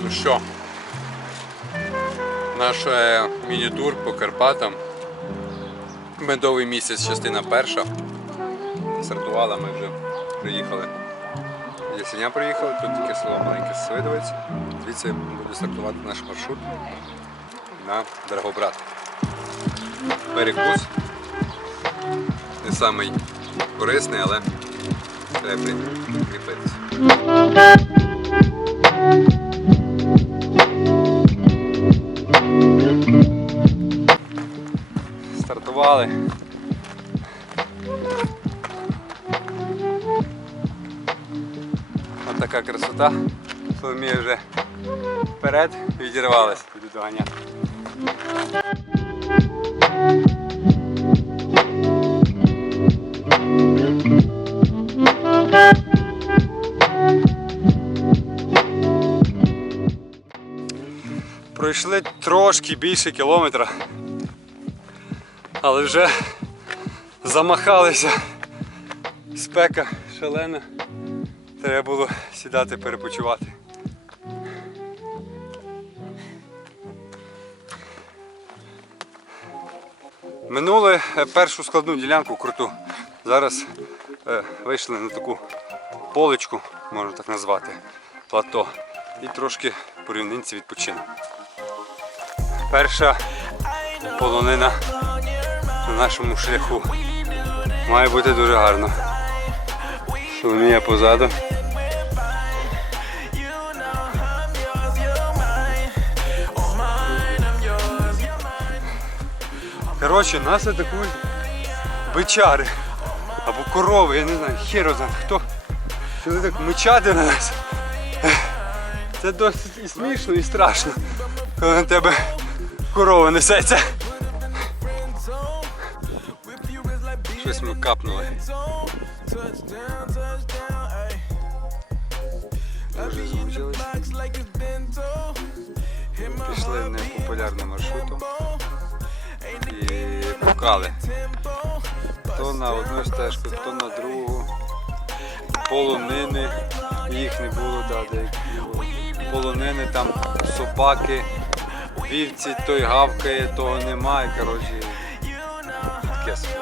Ну що, наш е, міні-тур по Карпатам. Медовий місяць, частина перша. Стартувала, ми вже приїхали. Ясеня приїхали, тут таке село маленьке Свидовець. Звідси буде стартувати наш маршрут на Драгобрат. Перекус. Не самий корисний, але треба прикріпитися. Стартували. Ось така красота. Соломія вже вперед відірвалась, буду доганяти. Пройшли трошки більше кілометра, але вже замахалися. Спека шалена. Треба було сідати перепочивати. Минули е, першу складну ділянку круту. Зараз е, вийшли на таку поличку, можна так назвати, плато. І трошки по рівнинці. Перша полонина на нашому шляху. Має бути дуже гарно. Соломія позаду. Коротше, нас атакують бичари або корови, я не знаю, знає хто. Вони так мичати на нас. Це досить і смішно, і страшно, коли на тебе корова несеться. Щось ми капнули. Дуже змучились. Пішли непопулярним маршрутом і пукали. То на одну стежку, то на другу. Полонини, їх не було, да, деякі було. Полонини, там собаки, вівці, той гавкає, того немає. Коротше, таке собі.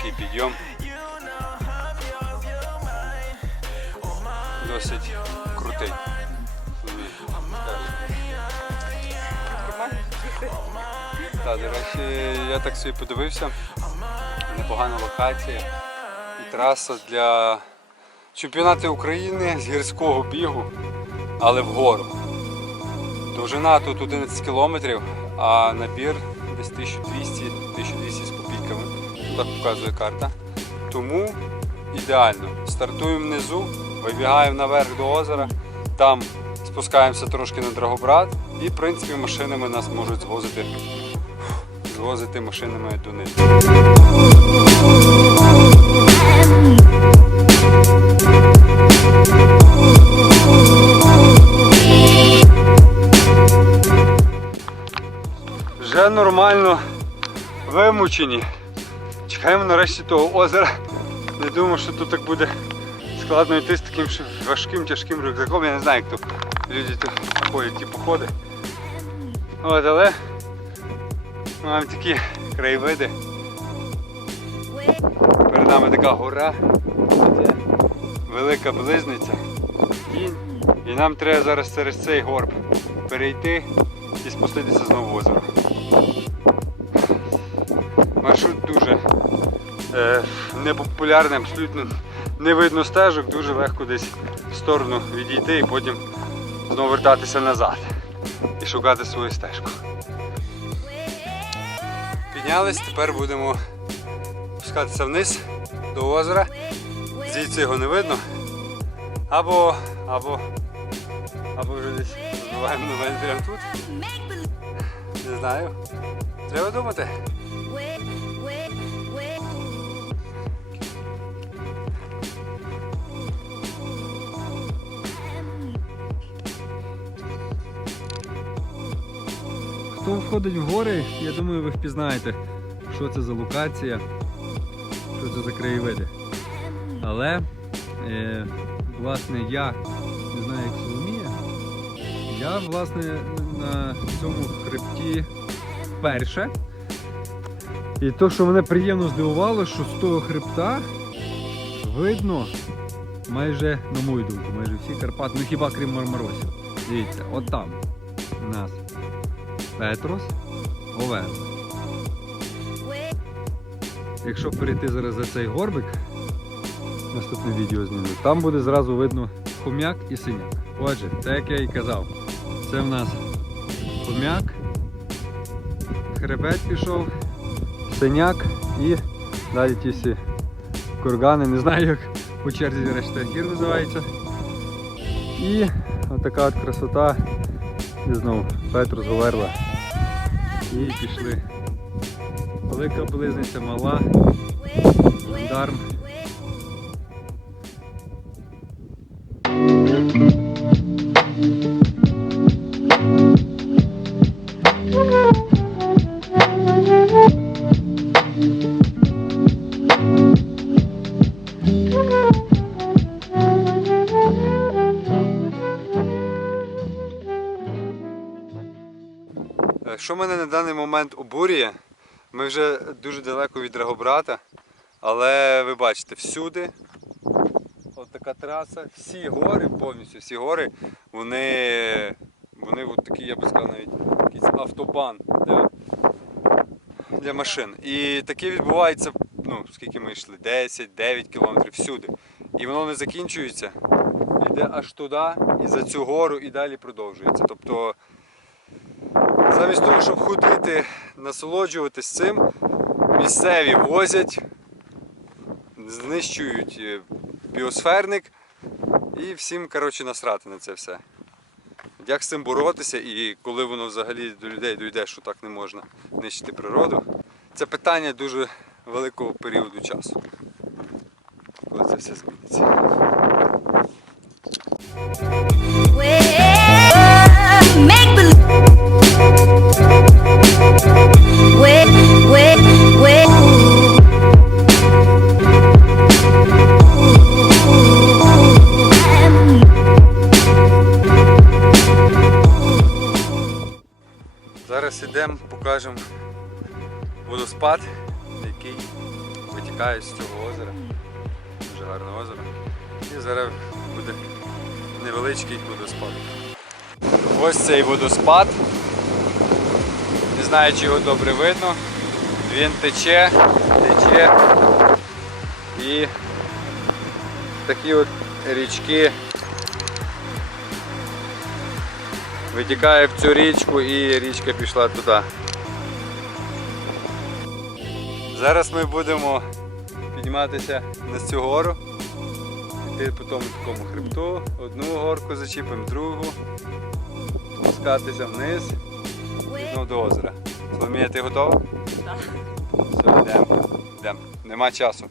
такий підйом. Досить крутий. Так, до речі, я так собі подивився. Непогана локація і траса для чемпіонату України з гірського бігу, але вгору. Довжина тут 11 кілометрів, а набір десь 1200-1200 з копійками. Так показує карта. Тому ідеально. Стартуємо внизу, вибігаємо наверх до озера, там спускаємося трошки на Драгобрат і в принципі машинами нас можуть звозити, звозити машинами донизу. Вже нормально вимучені. Чекаємо нарешті того озера. Не думав, що тут так буде складно йти з таким важким, тяжким рюкзаком. Я не знаю, як то люди тут ходять ті походи. От, але маємо такі краєвиди. Перед нами така гора, це велика близниця. І нам треба зараз через цей горб перейти і спуститися знову в озеро. Маршрут дуже е, непопулярне, абсолютно не видно стежок, дуже легко десь в сторону відійти і потім знову вертатися назад і шукати свою стежку. Піднялись, тепер будемо спускатися вниз до озера. Звідси його не видно. Або, або, або вже десь збиваємо на мене прямо тут. Не знаю. Треба думати. Хто входить в гори, я думаю, ви впізнаєте, що це за локація, що це за краєвиди. Але, е, власне, я не знаю, як Соломія, я, власне, на цьому хребті вперше. І то, що мене приємно здивувало, що з того хребта видно майже, на мою думку, майже всі Карпати, ну хіба крім Мармаросів. Дивіться, от там у нас Петрос, Оверла. Якщо перейти зараз за цей горбик, наступне відео зніму, там буде зразу видно хом'як і синяк. Отже, так як я і казав, це в нас хом'як, хребет пішов, синяк і далі ті всі кургани, не знаю як по черзі решта гір називається. І отака от красота. І знову Петрус Говерла. І пішли. Велика близниця, мала, жандарм. Що мене на даний момент обурює, ми вже дуже далеко від Драгобрата, але ви бачите, всюди от така траса, всі гори, повністю всі гори, вони, вони от такі, я би сказав, навіть якийсь автобан для, для машин. І таке відбувається, ну, скільки ми йшли, 10-9 кілометрів всюди. І воно не закінчується, йде аж туди, і за цю гору, і далі продовжується. Тобто Замість того, щоб ходити, насолоджуватись цим, місцеві возять, знищують е, біосферник і всім коротше, насрати на це все. Як з цим боротися і коли воно взагалі до людей дійде, що так не можна нищити природу, це питання дуже великого періоду часу, коли це все зміниться. Зараз йдемо, покажемо водоспад, який витікає з цього озера. Дуже гарне озеро. І зараз буде невеличкий водоспад. Ось цей водоспад. Не знаю, чи його добре видно. Він тече, тече. І такі от річки витікає в цю річку і річка пішла туди. Зараз ми будемо підніматися на цю гору, йти по тому такому хребту, одну горку зачіпимо, другу, спускатися вниз і знову до озера. Соломія, ти готова? Так. Все, йдемо. Йдемо. Нема часу.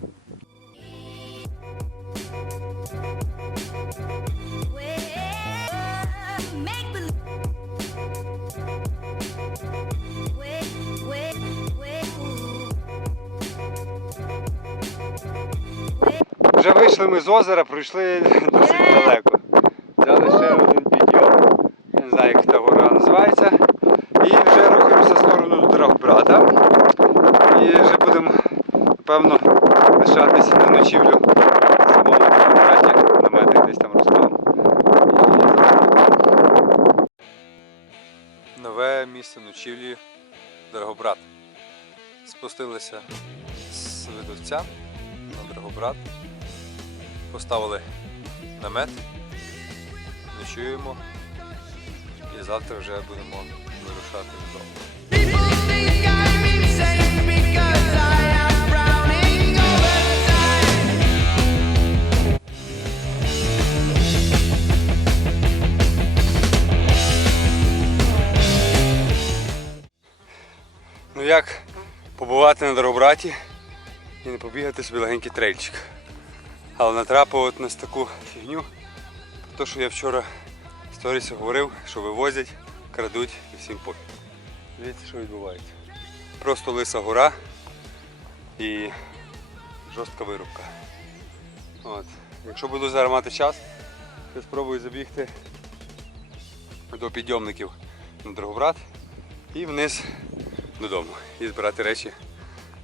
Вже вийшли ми з озера, пройшли досить далеко. Взяли ще один підйом, не знаю, як та гора називається. І вже рухаємося в сторону Драгобрата. І вже будемо, напевно, лишатись на ночівлю в самому Драгобраті, намети десь там. І Нове місце ночівлі Драгобрат. Спустилися з видавця на Драгобрат. Поставили намет, ночуємо і завтра вже будемо вирушати додому. Ну як побувати на Дорогобраті і не побігати собі легенький трейльчик. Але натрапив на таку фігню, то що я вчора в сторісі говорив, що вивозять, крадуть і всім пофіг. Дивіться, що відбувається. Просто лиса гора і жорстка вирубка. От. Якщо буду зараз мати час, то спробую забігти до підйомників на Дрогобрат і вниз додому. І збирати речі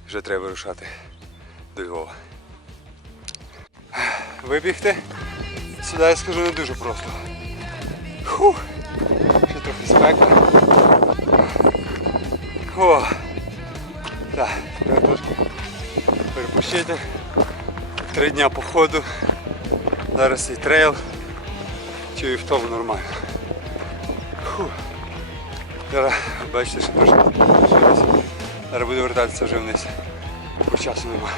вже треба вирушати до Львова. Вибігти сюди, я скажу, не дуже просто. Фух, ще трохи спека. О, так, треба трошки перепущити. Три дня походу. Зараз і трейл. Чую тому нормально. Фух. Зараз бачите, що трошки. Зараз буду вертатися вже вниз. Бо часу немає.